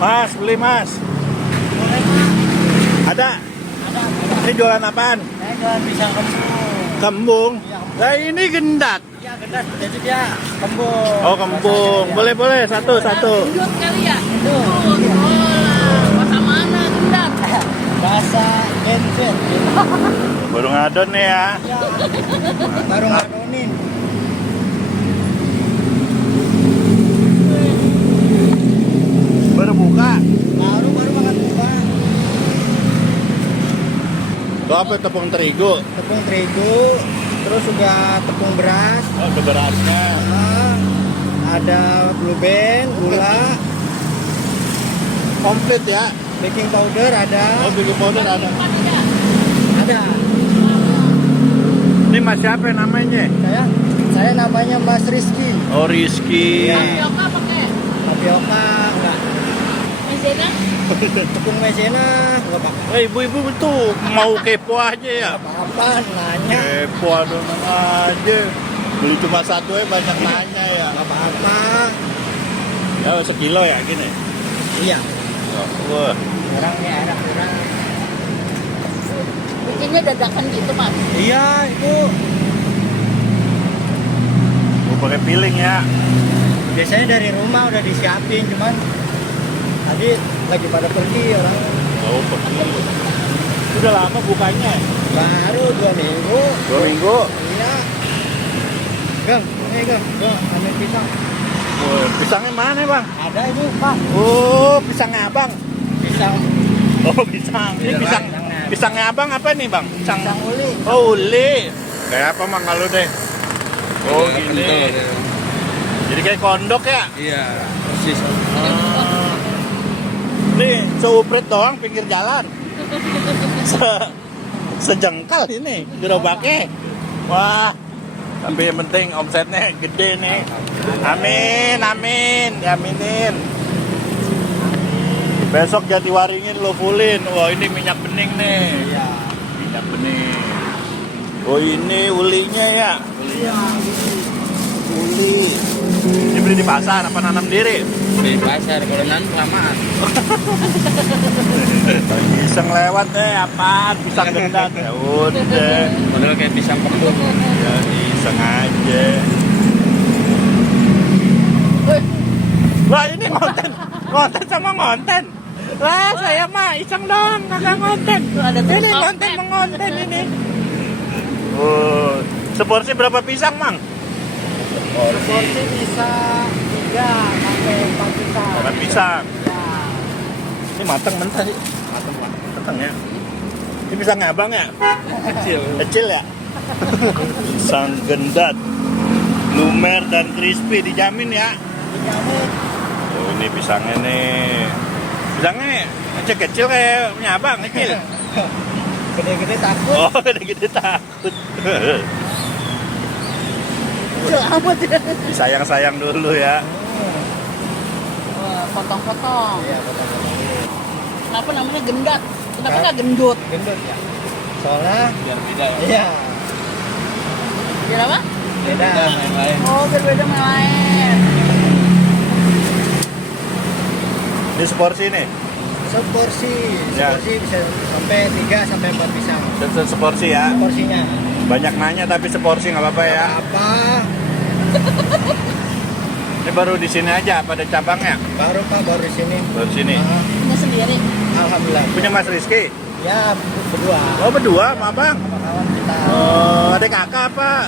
Mas, beli mas. Boleh Pak. Ada. Ada. Ini jualan apaan? Saya jualan pisang kembung. Kembung. Iya, kembung. Nah ini gendat. Iya gendat, jadi dia kembung. Oh kembung. Bahasanya dia. Boleh satu. Gendut kali ya? Itu. Oh, bahasa mana gendut? Bahasa Genset. Baru ngadon nih ya. Iya. Baru ngadonin. Baru buka. Baru banget buka. Itu apa tepung terigu? Tepung terigu, terus juga tepung beras. Oh itu berasnya. Ada blue band, gula, Komplit ya. baking powder ada. Oh baking powder ada. Ada. Ini mas siapa namanya? Saya namanya Mas Rizky. Oh Rizky. Iya. Tapioka pakai Tapioka enggak. maizena? Tepung maizena enggak pakai. Ibu-ibu tuh mau kepo aja ya. Apa-apa nanya. Kepo adonan aja. Beli cuma satu ya banyak nanya ya. Apa-apa. Ya sekilo ya gini. Iya. Wah. Orangnya enak kurang. Bikinnya dadakan gitu mas. Iya itu. Gue pakai piling ya. Biasanya dari rumah udah disiapin, cuman tadi lagi pada pergi orang. Oh pergi. Udah lama bukanya. Baru 2 minggu. 2 minggu. Iya. Gang, ini gang, gua ambil pisang. Wah, pisangnya mana bang? Ada itu Pak. Oh pisangnya abang. Pisang. Oh pisang. Ini Iya, pisang. Bang. Pisangnya abang apa nih bang? Pisang uli. Oh uli. Kayak apa mang kalau deh? Oh gini. Jadi kayak kondok ya? Iya, persis. Nih seuprit doang pinggir jalan. Sejengkal ini gerobaknya. Wah. Tapi yang penting omsetnya gede nih. Amin. Diaminin. Besok Jatiwaringin lo fullin. Wah ini minyak bening nih. Iya. Minyak bening. Oh ini ulinya ya. Iya. Uli. Ini beli di pasar apa nanam diri? Di pasar kalau nanti kelamaan. Iseng lewat deh apaan pisang gendat. Ya udah. Model kayak pisang kembung. Ya iseng aja. Wah ini konten sama konten. Lah saya mah iseng dong, kagak konten. Ada Ini terus konten mengonten ini. Oh, seporsi berapa pisang mang? Porsi bisa 3 sampai 4 pisang. 4 pisang. Ya. Ini matang mentah sih. Matang ya. Ini pisang abang ya? Kecil ya? Pisang gendat, lumer dan crispy dijamin ya. Dijamin. Oh ini pisangnya nih. Pisangnya kecil-kecil kayak punya abang, kecil. Gede-gede takut. Oh gede-gede takut. Amat ya. Disayang-sayang dulu ya. Wah, potong-potong. Iya, betul-betul. Kenapa namanya gendat? Kenapa nggak gendut? Gendut ya. Soalnya Biar beda ya. iya, Biar apa? beda. Main-main. Oh, biar beda sama yang lain. Ini seporsi nih. Seporsi Ya. bisa sampai 3 sampai 4 pisang. Seporsi ya. Porsinya. Banyak nanya tapi seporsi nggak apa-apa ya. Apa? Ini baru di sini aja, pada cabangnya. Baru Pak, baru di sini. Baru di sini. Punya sendiri. Alhamdulillah. Punya Mas Rizky. Ya, berdua. Oh berdua sama abang. Sama kawan kita. Oh ada kakak apa?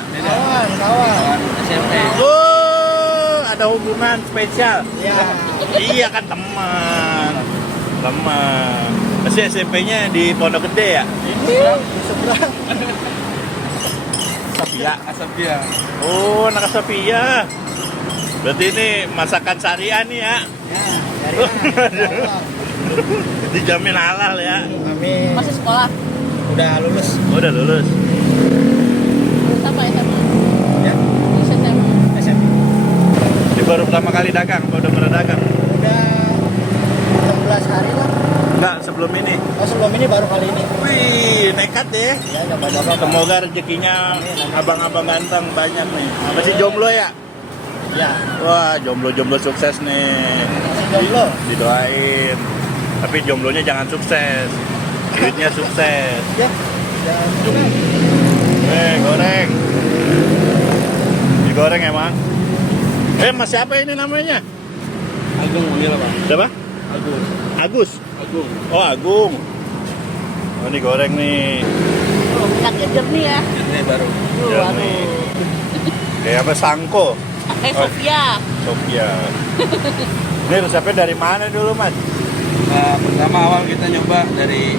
Kawan. SMP. Oh ada hubungan spesial. Iya. Iya kan teman. Masih SMP-nya di Pondok Gede ya? Seberang. Sapia. Asapia. Oh anak Sapia. Berarti ini masakan syariah nih ya? Ya, dari mana? Dijamin halal ya? Amin. Masih sekolah. Udah lulus. Oh, udah lulus. Terus apa SMA? Ya, Terus SMA. SMP. Ini baru pertama kali dagang, udah pernah dagang? Udah 16 hari lah. Enggak, sebelum ini. Oh, sebelum ini baru kali ini. Wih, nekat deh. Ya, coba-coba. Semoga rezekinya abang-abang ganteng banyak nih. Masih jomblo ya? Ya. Wah, jomblo-jomblo sukses nih. jomblo. Didoain. Tapi jomblonya jangan sukses. Duitnya sukses. Ya. Jangan. Goreng. Digoreng emang. Mas siapa ini namanya? Agung Munir Bang. Siapa? Agung. Agus. Agung. Oh, Agung. Oh, ini goreng nih. Oh, minyak jernih ya. Ini baru. Jernih. Kayak apa? Sangko. Sofia. Sophia. Ini resepnya dari mana dulu, Mas? Pertama awal kita nyoba dari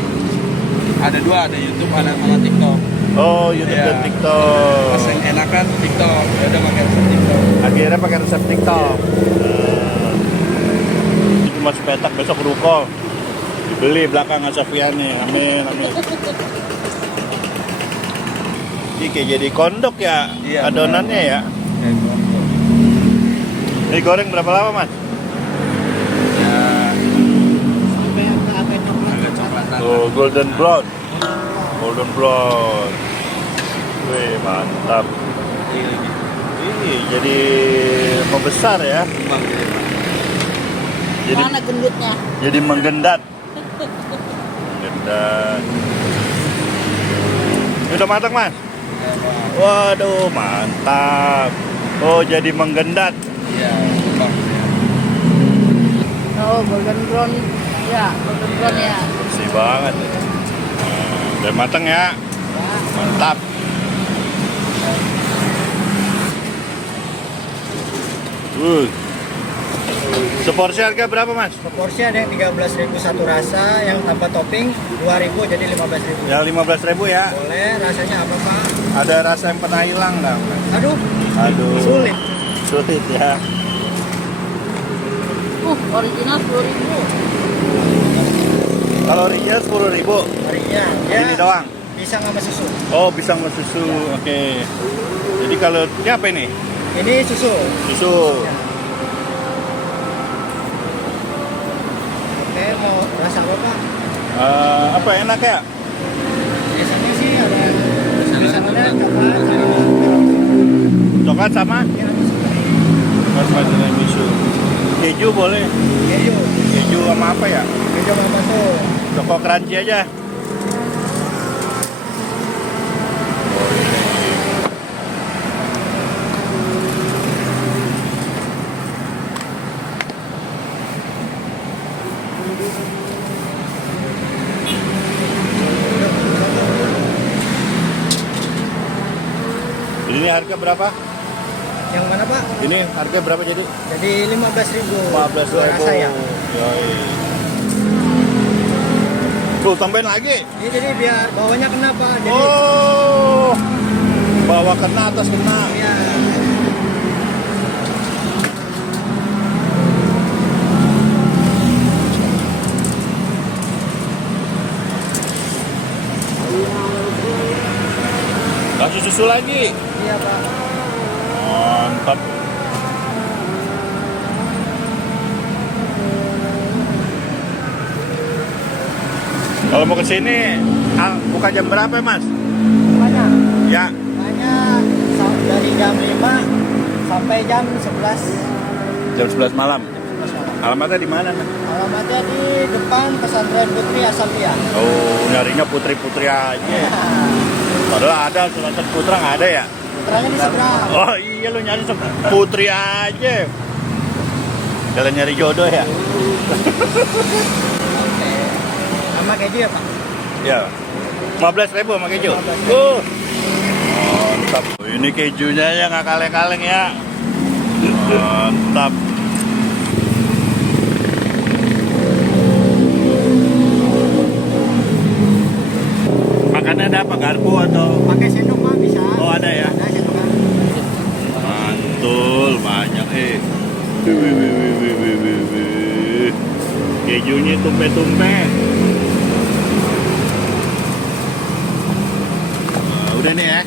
ada dua, ada YouTube, ada sama TikTok. Oh, YouTube Iya. dan TikTok. Pas yang enakan TikTok, ya udah pakai resep TikTok. Akhirnya pakai resep TikTok. Ini cuma sepetak, besok ruko. Dibeli belakang Sofian nih. Amin, amin. Ini kayak jadi kondok ya, Iya, adonannya ya. Kayak gitu. Ini goreng berapa lama, Mas? Ya Sampai agak coklat. agak coklatan. Oh, golden brown. Golden brown. Wih, mantap. Ini jadi membesar ya. Kembang jadi Bang. Jadi Mana gendutnya? jadi menggendat. Menggendat. Ini udah matang, Mas? Ya, Bang. Waduh, mantap. Oh, jadi menggendat. Iya, kembang. Oh, golden brown. Ya, golden brown ya. Bersih banget. Nah, udah matang ya. Mantap. Seporsi harga berapa, Mas? Proporsi ada yang 13.000 satu rasa, yang tanpa topping 2.000 jadi 15.000. Yang 15.000 ya. Boleh, rasanya apa Pak? Ada rasa yang pernah hilang nggak, Mas? Aduh, Aduh. sulit. Sulit ya. Original 10.000. Kalau original 10.000. Harinya ya Ini doang. pisang sama susu. Oh, pisang sama susu. Oke. Jadi kalau ini apa ini? Ini susu. Susu. Oke, mau rasa apa Pak? Apa enak ya? Biasanya sih ada yang misalnya coklat sama Coklat sama? ya, ada strawberry. Coklat tiramisu. Keju boleh. Keju. Keju sama apa ya? Keju apa tuh? Choco crunchy aja. Ini harga berapa? Yang mana Pak? Ini harga berapa jadi? Jadi 15.000. 15.000. Dua rasa ya. Yoi. Tuh, tambahin lagi. Ini jadi biar bawahnya kena Pak. Jadi Oh, bawah kena, atas kena. ya. Kasih susu lagi. Iya Pak. Mantap. Kalau mau ke sini, buka jam berapa, Mas? Banyak. Ya, Banyak dari jam 5 sampai jam 11. jam 11 malam. 11 malam. Alamatnya di mana, Mas? Alamatnya di depan Pesantren Putri Asapia. Oh, nyarinya putri-putri aja. Padahal ada Sultan Putra nggak ada ya? Putranya di seberang. Oh iya, lu nyari putri aja. Jalan nyari jodoh ya? Oke. Sama keju ya Pak? Ya. 15.000 sama keju. 15.000. Mantap. Ini kejunya ya nggak kaleng-kaleng ya. Mantap. Makannya ada apa? Garpu atau? Pakai sendok Pak bisa. Oh ada ya. Ada sendok. Mantul, banyak Wih, wih, wih, wih, wih, wih, wih, wih. Kejunya tumpe-tumpe. Nah, udah nih ya.